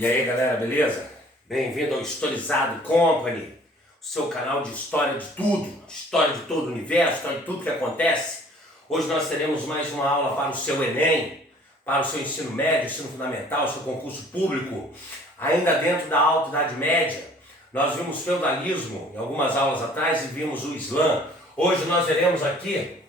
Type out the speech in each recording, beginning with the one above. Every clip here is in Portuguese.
E aí galera, beleza? Bem-vindo ao Historizado Company, o seu canal de história de tudo, história de todo o universo, história de tudo que acontece. Hoje nós teremos mais uma aula para o seu Enem, para o seu ensino médio, ensino fundamental, seu concurso público. Ainda dentro da Alta Idade Média, nós vimos feudalismo em algumas aulas atrás e vimos o Islã. Hoje nós veremos aqui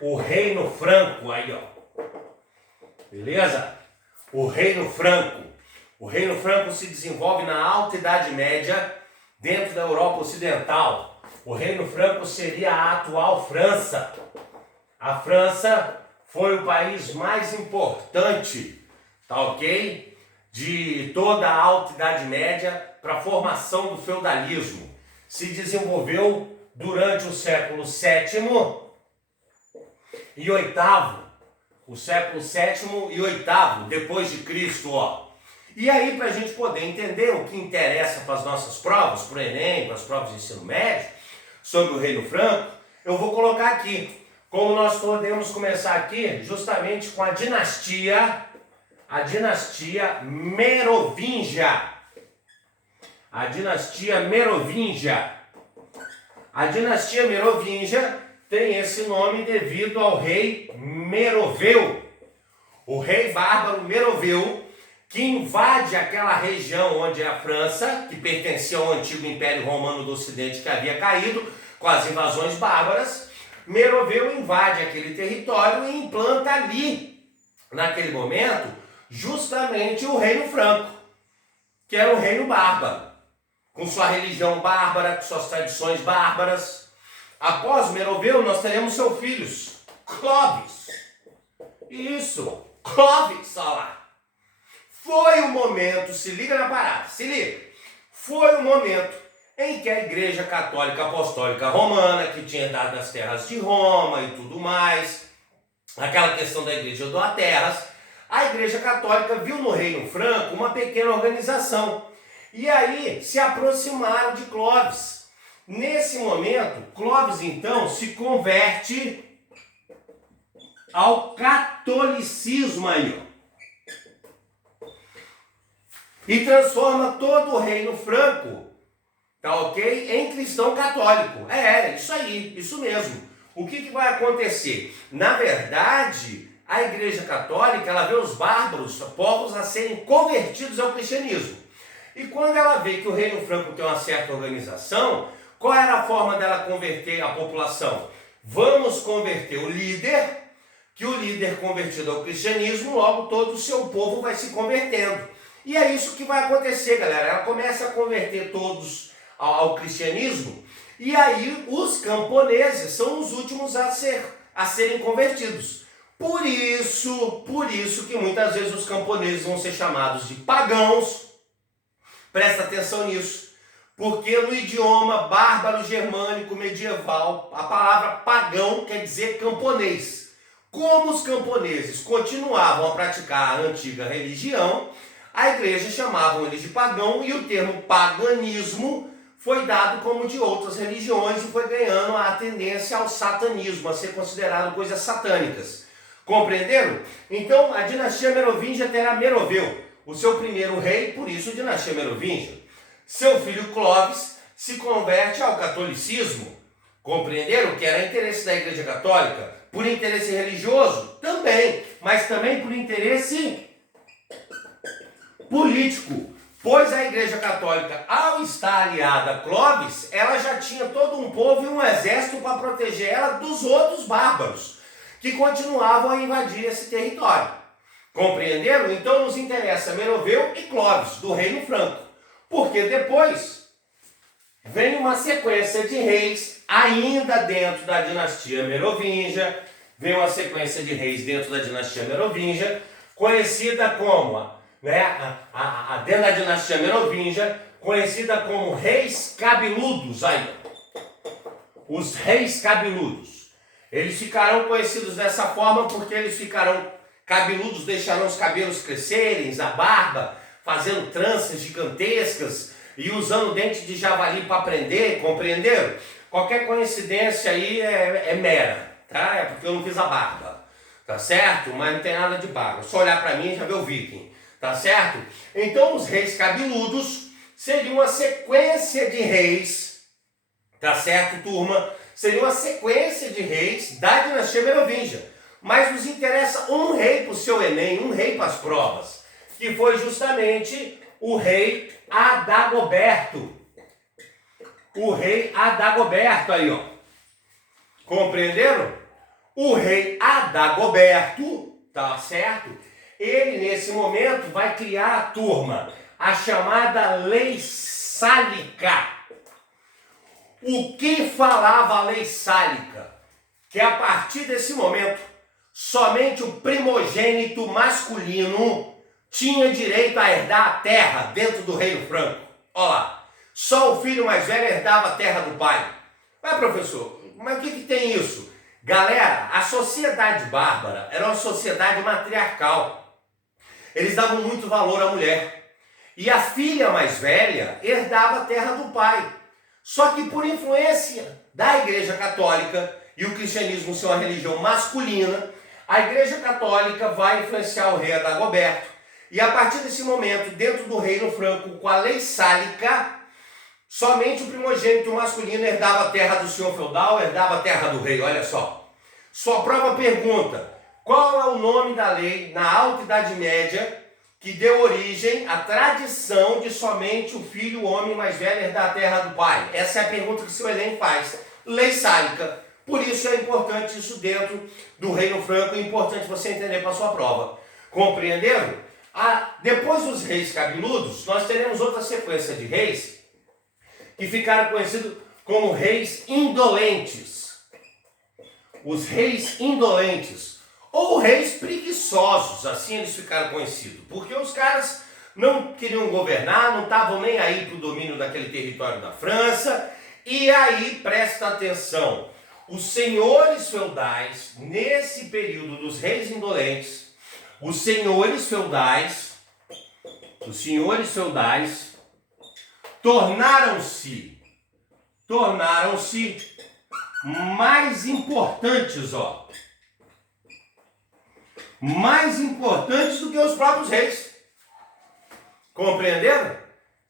o Reino Franco, aí ó, beleza? O Reino Franco. O Reino Franco se desenvolve na Alta Idade Média, dentro da Europa Ocidental. O Reino Franco seria a atual França. A França foi o país mais importante, tá ok? De toda a Alta Idade Média para a formação do feudalismo. Se desenvolveu durante o século VII e VIII. O século VII e VIII, depois de Cristo, ó. E aí, para a gente poder entender o que interessa para as nossas provas, para o Enem, para as provas de ensino médio, sobre o Reino Franco, eu vou colocar aqui, como nós podemos começar aqui, justamente com a dinastia Merovingia. A dinastia Merovingia. A dinastia Merovingia tem esse nome devido ao rei Meroveu, o rei bárbaro Meroveu, que invade aquela região onde é a França, que pertencia ao antigo Império Romano do Ocidente que havia caído com as invasões bárbaras. Meroveu invade aquele território e implanta ali, naquele momento, justamente o Reino Franco, que era o reino bárbaro, com sua religião bárbara, com suas tradições bárbaras. Após Meroveu, nós teremos seus filhos, Clovis. Isso, Clovis, olha lá. Foi o momento, se liga na parada, se liga. Foi o momento em que a Igreja Católica Apostólica Romana, que tinha dado as terras de Roma e tudo mais, aquela questão da Igreja doar terras, a Igreja Católica viu no Reino Franco uma pequena organização. E aí se aproximaram de Clovis. Nesse momento, Clovis então se converte ao catolicismo aí, ó. E transforma todo o Reino Franco, tá ok? Em cristão católico. Isso aí, isso mesmo. O que vai acontecer? Na verdade, a Igreja Católica, ela vê os bárbaros, povos a serem convertidos ao cristianismo. E quando ela vê que o Reino Franco tem uma certa organização, qual era a forma dela converter a população? Vamos converter o líder, que o líder convertido ao cristianismo, logo todo o seu povo vai se convertendo. E é isso que vai acontecer, galera. Ela começa a converter todos ao cristianismo, e aí os camponeses são os últimos a serem convertidos. Por isso que muitas vezes os camponeses vão ser chamados de pagãos. Presta atenção nisso. Porque no idioma bárbaro germânico medieval, a palavra pagão quer dizer camponês. Como os camponeses continuavam a praticar a antiga religião, a igreja chamava eles de pagão, e o termo paganismo foi dado como de outras religiões e foi ganhando a tendência ao satanismo, a ser considerado coisas satânicas. Compreenderam? Então a dinastia Merovingia terá Meroveu, o seu primeiro rei, por isso dinastia Merovingia. Seu filho Clovis se converte ao catolicismo. Compreenderam que era interesse da Igreja Católica? Por interesse religioso? Também, mas também por interesse político, pois a Igreja Católica, ao estar aliada a Clovis, ela já tinha todo um povo e um exército para proteger ela dos outros bárbaros, que continuavam a invadir esse território. Compreenderam? Então nos interessa Meroveu e Clovis, do Reino Franco, porque depois vem uma sequência de reis, ainda dentro da dinastia Merovingia, vem uma sequência de reis dentro da dinastia Merovingia, conhecida como dentro da dinastia Merovingia, conhecida como reis cabeludos. Aí, os reis cabeludos. Eles ficarão conhecidos dessa forma porque eles ficarão cabeludos, deixarão os cabelos crescerem, a barba, fazendo tranças gigantescas e usando dente de javali para prender, compreenderam? Qualquer coincidência aí é mera, tá? É porque eu não fiz a barba, tá certo? Mas não tem nada de barba. Só olhar para mim e já vê o viking. tá certo? Então os reis cabeludos seriam uma sequência de reis, tá certo, turma? Seria uma sequência de reis da dinastia merovingia. Mas nos interessa um rei para o seu Enem, um rei para as provas, que foi justamente o rei Adagoberto. O rei Adagoberto aí, ó. Compreenderam? O rei Adagoberto, tá certo? Ele, nesse momento, vai criar a turma, a chamada Lei Sálica. O que falava a Lei Sálica? Que a partir desse momento, somente o primogênito masculino tinha direito a herdar a terra dentro do reino franco. Olha lá, só o filho mais velho herdava a terra do pai. Mas professor, mas o que tem isso? Galera, a sociedade bárbara era uma sociedade matriarcal. Eles davam muito valor à mulher. E a filha mais velha herdava a terra do pai. Só que por influência da Igreja Católica e o cristianismo ser uma religião masculina, a Igreja Católica vai influenciar o rei Adagoberto. E a partir desse momento, dentro do reino franco, com a Lei Sálica, somente o primogênito masculino herdava a terra do senhor feudal, herdava a terra do rei. Olha só. Sua prova pergunta: qual é o nome da lei na Alta Idade Média que deu origem à tradição de somente o filho, o homem mais velho, herdar a terra do pai? Essa é a pergunta que o seu Enem faz. Lei Sálica. Por isso é importante isso dentro do Reino Franco, é importante você entender para a sua prova. Compreenderam? Depois dos reis cabeludos, nós teremos outra sequência de reis que ficaram conhecidos como reis indolentes. Os reis indolentes. Ou reis preguiçosos, assim eles ficaram conhecidos, porque os caras não queriam governar, não estavam nem aí para o domínio daquele território da França. E aí, presta atenção, os senhores feudais, nesse período dos reis indolentes, os senhores feudais tornaram-se mais importantes, ó. Mais importantes do que os próprios reis. Compreenderam?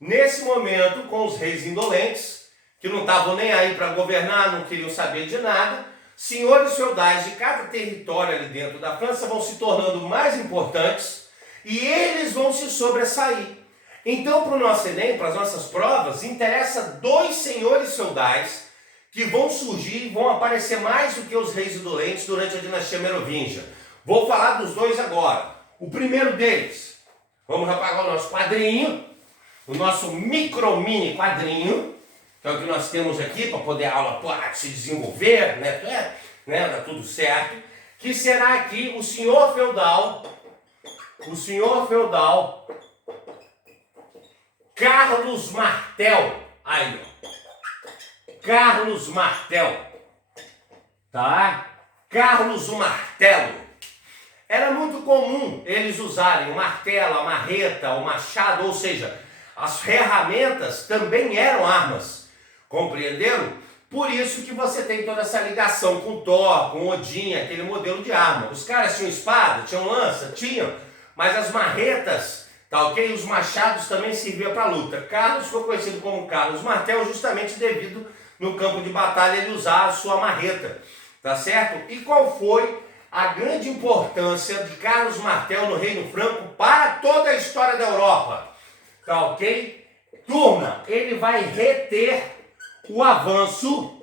Nesse momento, com os reis indolentes, que não estavam nem aí para governar, não queriam saber de nada, senhores feudais de cada território ali dentro da França vão se tornando mais importantes e eles vão se sobressair. Então, para o nosso Enem, para as nossas provas, interessa dois senhores feudais que vão surgir e vão aparecer mais do que os reis indolentes durante a dinastia merovingia. Vou falar dos dois agora. O primeiro deles, vamos apagar o nosso quadrinho, o nosso mini quadrinho, que é o que nós temos aqui para poder a aula se desenvolver, né? Tá tudo certo. Que será aqui o senhor feudal Carlos Martel. Aí, ó. Carlos Martel. Tá? Carlos o Martelo. Era muito comum eles usarem o martelo, a marreta, o machado, ou seja, as ferramentas também eram armas. Compreenderam? Por isso que você tem toda essa ligação com Thor, com Odin, aquele modelo de arma. Os caras tinham espada, tinham lança, tinham, mas as marretas, tá ok? Os machados também serviam para luta. Carlos ficou conhecido como Carlos Martel justamente devido no campo de batalha ele usar a sua marreta, tá certo? E qual foi a grande importância de Carlos Martel no Reino Franco para toda a história da Europa? Tá ok? Turma, ele vai reter o avanço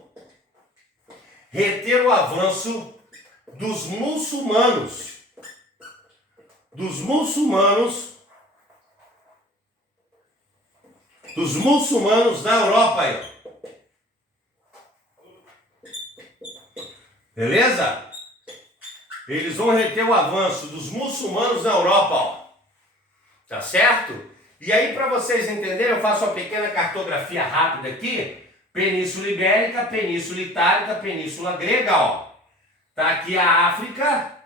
dos muçulmanos. Dos muçulmanos na Europa aí. Beleza? Eles vão reter o avanço dos muçulmanos na Europa, ó. Tá certo? E aí, para vocês entenderem, eu faço uma pequena cartografia rápida aqui. Península Ibérica, Península Itálica, Península Grega, ó. Tá aqui a África,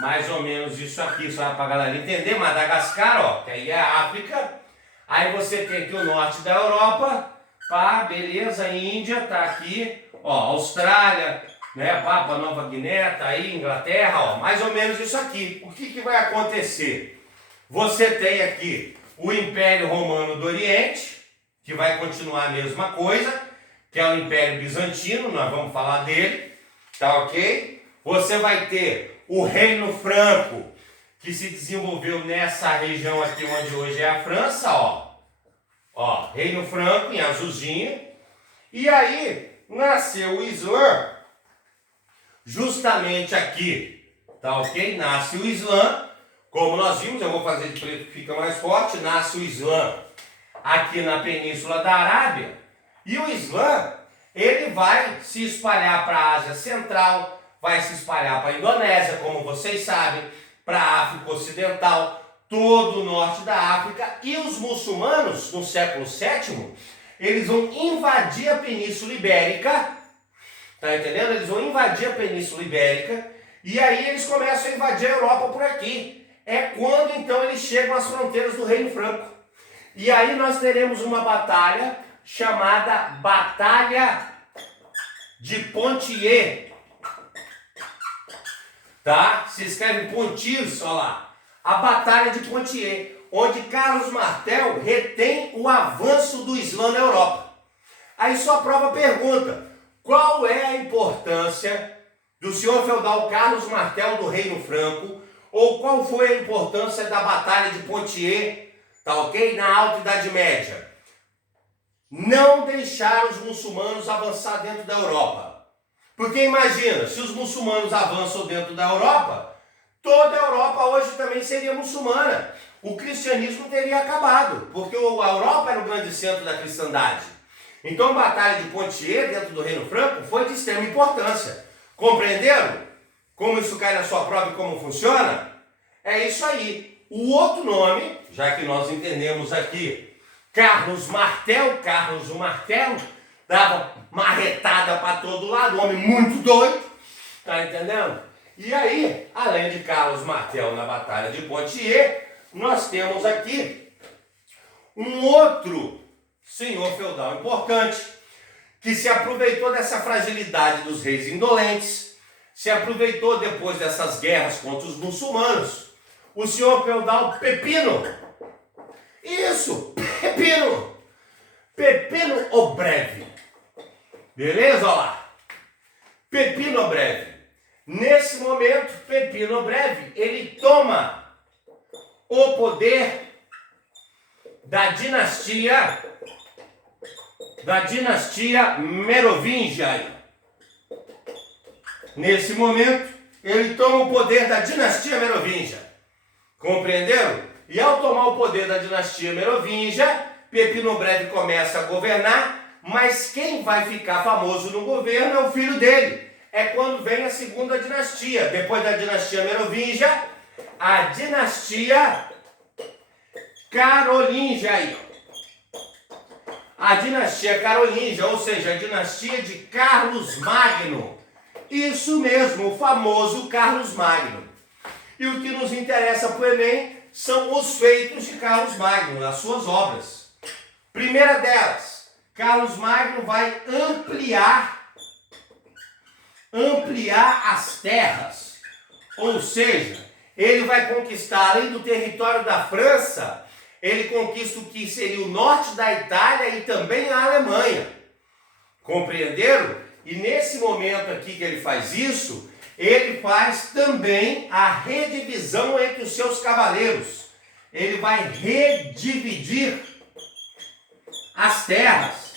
mais ou menos isso aqui, só para a galera entender. Madagascar, ó, que aí é a África. Aí você tem aqui o norte da Europa, pá, beleza, Índia, tá aqui, ó, Austrália, né, Papua Nova Guiné, tá aí, Inglaterra, ó, mais ou menos isso aqui. O que vai acontecer? Você tem aqui o Império Romano do Oriente, que vai continuar a mesma coisa, que é o Império Bizantino, nós vamos falar dele, tá ok? Você vai ter o Reino Franco, que se desenvolveu nessa região aqui onde hoje é a França, ó. Ó, Reino Franco em azulzinho. E aí nasceu o Islã, justamente aqui, tá ok? Nasce o Islã, como nós vimos, eu vou fazer de preto que fica mais forte, nasce o Islã aqui na Península da Arábia. E o Islã, ele vai se espalhar para a Ásia Central, vai se espalhar para a Indonésia, como vocês sabem, para a África Ocidental, todo o norte da África, e os muçulmanos, no século VII, eles vão invadir a Península Ibérica, tá entendendo? Eles vão invadir a Península Ibérica, e aí eles começam a invadir a Europa por aqui. É quando então eles chegam às fronteiras do Reino Franco. E aí nós teremos uma batalha chamada Batalha de Poitiers. Tá? Se escreve Pontiers, olha lá. A Batalha de Poitiers, onde Carlos Martel retém o avanço do Islã na Europa. Aí só prova a pergunta: qual é a importância do senhor feudal Carlos Martel do Reino Franco, ou qual foi a importância da Batalha de Poitiers, tá ok? Na Alta Idade Média. Não deixar os muçulmanos avançar dentro da Europa. Porque imagina, se os muçulmanos avançam dentro da Europa, toda a Europa hoje também seria muçulmana. O cristianismo teria acabado, porque a Europa era o grande centro da cristandade. Então a Batalha de Poitiers, dentro do Reino Franco, foi de extrema importância. Compreenderam como isso cai na sua prova e como funciona? É isso aí. O outro nome, já que nós entendemos aqui, Carlos Martel, Carlos o Martelo, dava marretada para todo lado, homem muito doido, tá entendendo? E aí, além de Carlos Martel na Batalha de Poitiers, nós temos aqui um outro senhor feudal importante, que se aproveitou dessa fragilidade dos reis indolentes, se aproveitou depois dessas guerras contra os muçulmanos, o senhor feudal Pepino. Isso, Pepino. Pepino o Breve. Beleza? Olha lá. Pepino o Breve. Nesse momento, Pepino o Breve, ele toma o poder da dinastia Merovingia. Nesse momento, ele toma o poder da dinastia Merovingia. Compreenderam? E ao tomar o poder da dinastia Merovingia, Pepino o Breve começa a governar, mas quem vai ficar famoso no governo é o filho dele. É quando vem a segunda dinastia. Depois da dinastia Merovingia, a dinastia Carolíngia. A dinastia Carolíngia, ou seja, a dinastia de Carlos Magno. Isso mesmo, o famoso Carlos Magno. E o que nos interessa para o Enem são os feitos de Carlos Magno, as suas obras. Primeira delas, Carlos Magno vai ampliar as terras. Ou seja, ele vai conquistar, além do território da França, ele conquista o que seria o norte da Itália e também a Alemanha. Compreenderam? E nesse momento aqui que ele faz isso, ele faz também a redivisão entre os seus cavaleiros. Ele vai redividir as terras.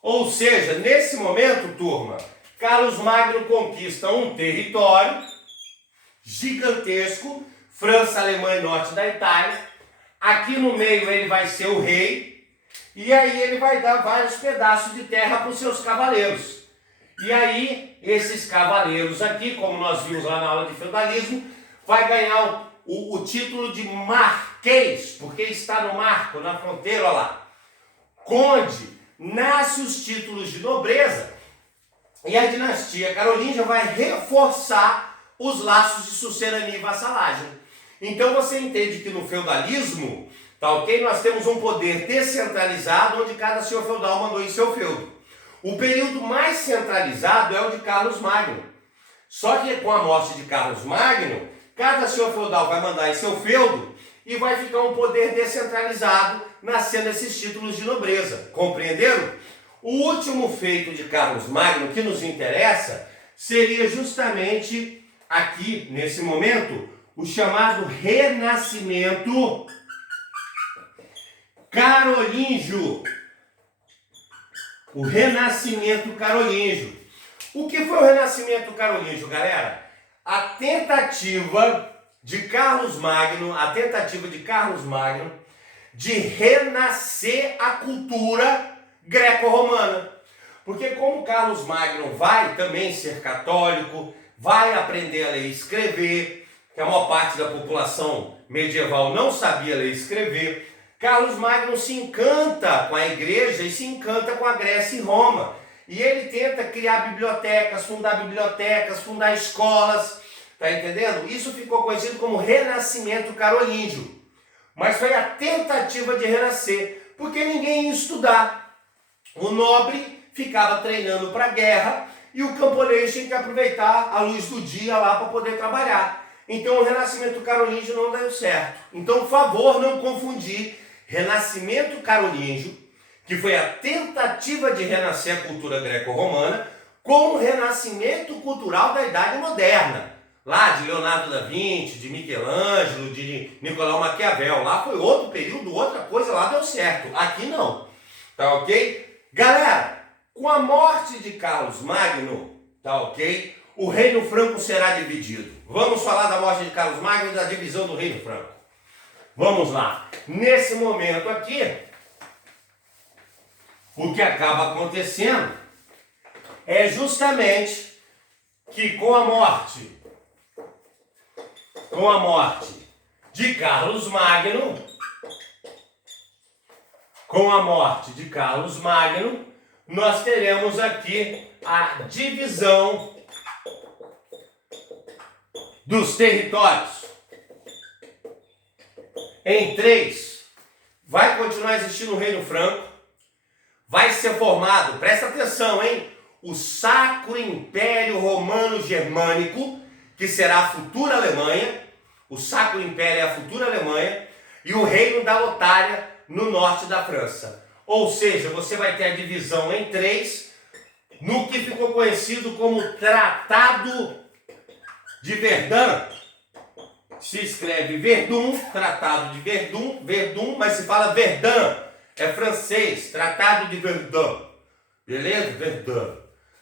Ou seja, nesse momento, turma, Carlos Magno conquista um território gigantesco, França, Alemanha e norte da Itália. Aqui no meio ele vai ser o rei, e aí ele vai dar vários pedaços de terra para os seus cavaleiros. E aí, esses cavaleiros aqui, como nós vimos lá na aula de feudalismo, vai ganhar o título de marquês, porque está no marco, na fronteira, olha lá. Conde, nasce os títulos de nobreza, e a dinastia carolíngia vai reforçar os laços de sucessania e vassalagem. Então você entende que no feudalismo, tá ok? Nós temos um poder descentralizado, onde cada senhor feudal mandou em seu feudo. O período mais centralizado é o de Carlos Magno. Só que com a morte de Carlos Magno, Cada senhor feudal vai mandar em seu feudo e vai ficar um poder descentralizado, nascendo esses títulos de nobreza. Compreenderam? O último feito de Carlos Magno que nos interessa seria justamente aqui, nesse momento, o chamado Renascimento Carolíngio. O Renascimento Carolíngio. O que foi o Renascimento Carolíngio, galera? A tentativa de Carlos Magno de renascer a cultura greco-romana. Porque como Carlos Magno vai também ser católico, vai aprender a ler e escrever, que a maior parte da população medieval não sabia ler e escrever, Carlos Magno se encanta com a igreja e se encanta com a Grécia e Roma. E ele tenta criar bibliotecas, fundar escolas, tá entendendo? Isso ficou conhecido como Renascimento Carolíngio. Mas foi a tentativa de renascer, porque ninguém ia estudar. O nobre ficava treinando para a guerra e o camponês tinha que aproveitar a luz do dia lá para poder trabalhar. Então o Renascimento Carolíngio não deu certo. Então, por favor, não confundir Renascimento Carolíngio, que foi a tentativa de renascer a cultura greco-romana, com o renascimento cultural da Idade Moderna. Lá de Leonardo da Vinci, de Michelangelo, de Nicolau Maquiavel. Lá foi outro período, outra coisa, lá deu certo. Aqui não. Tá ok? Galera, com a morte de Carlos Magno, tá ok? O Reino Franco será dividido. Vamos falar da morte de Carlos Magno e da divisão do Reino Franco. Vamos lá. Nesse momento aqui, o que acaba acontecendo é justamente que com a morte de Carlos Magno, nós teremos aqui a divisão dos territórios em três. Vai continuar existindo o Reino Franco, vai ser formado, presta atenção, hein? O Sacro Império Romano Germânico, que será a futura Alemanha. O Sacro Império é a futura Alemanha. E o Reino da Lotária, no norte da França. Ou seja, você vai ter a divisão em três, no que ficou conhecido como Tratado de Verdun. Se escreve Verdun, Tratado de Verdun, mas se fala Verdun. É francês, Tratado de Verdun. Beleza? Verdun.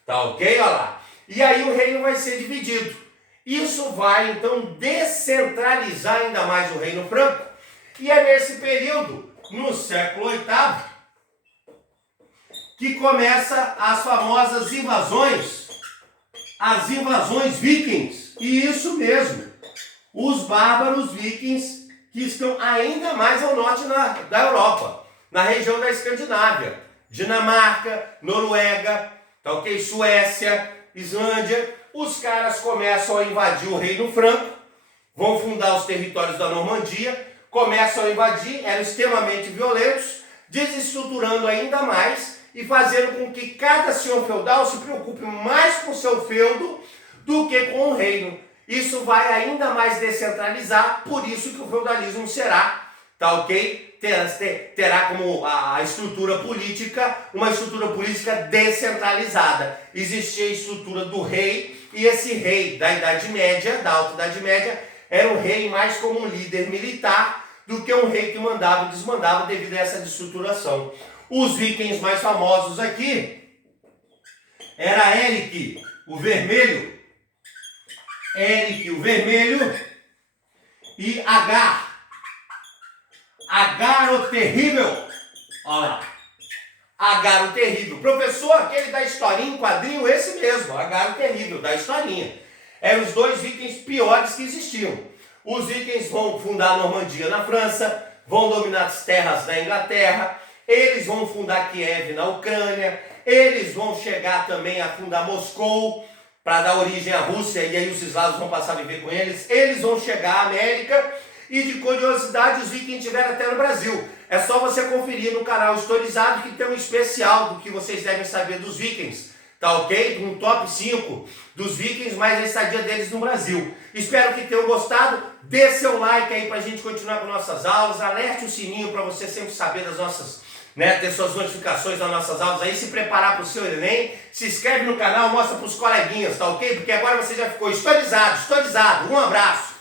Tá ok? Olha lá. E aí o reino vai ser dividido. Isso vai, então, descentralizar ainda mais o Reino Franco. E é nesse período, no século VIII, que começa as famosas invasões, as invasões vikings. E isso mesmo, os bárbaros vikings que estão ainda mais ao norte da Europa, na região da Escandinávia, Dinamarca, Noruega, tá ok? Suécia, Islândia. Os caras começam a invadir o Reino Franco, vão fundar os territórios da Normandia, começam a invadir, eram extremamente violentos, desestruturando ainda mais e fazendo com que cada senhor feudal se preocupe mais com o seu feudo do que com o reino. Isso vai ainda mais descentralizar, por isso que o feudalismo será, tá ok? Terá como a estrutura política, uma estrutura política descentralizada. Existia a estrutura do rei, e esse rei da Idade Média, da Alta Idade Média, era um rei mais como um líder militar do que um rei que mandava e desmandava devido a essa destruturação. Os vikings mais famosos aqui era Eric o Vermelho, e Agar o Terrível. Olha lá. Agar o Terrível. Professor, aquele da historinha em quadrinho, esse mesmo, Agar o Terrível, da historinha. Eram os dois vikings piores que existiam. Os vikings vão fundar a Normandia na França, vão dominar as terras da Inglaterra, eles vão fundar Kiev na Ucrânia, eles vão chegar também a fundar Moscou, para dar origem à Rússia, e aí os eslavos vão passar a viver com eles. Eles vão chegar à América, e de curiosidade, os vikings tiveram até no Brasil. É só você conferir no canal Historizado, que tem um especial do que vocês devem saber dos vikings. tá ok? Um top 5 dos vikings mais a estadia deles no Brasil. Espero que tenham gostado. Dê seu like aí pra gente continuar com nossas aulas. Alerte o sininho para você sempre saber das nossas, ter suas notificações das nossas aulas aí, se preparar para o seu Enem. Se inscreve no canal, mostra pros coleguinhas, tá ok? Porque agora você já ficou historizado. Um abraço.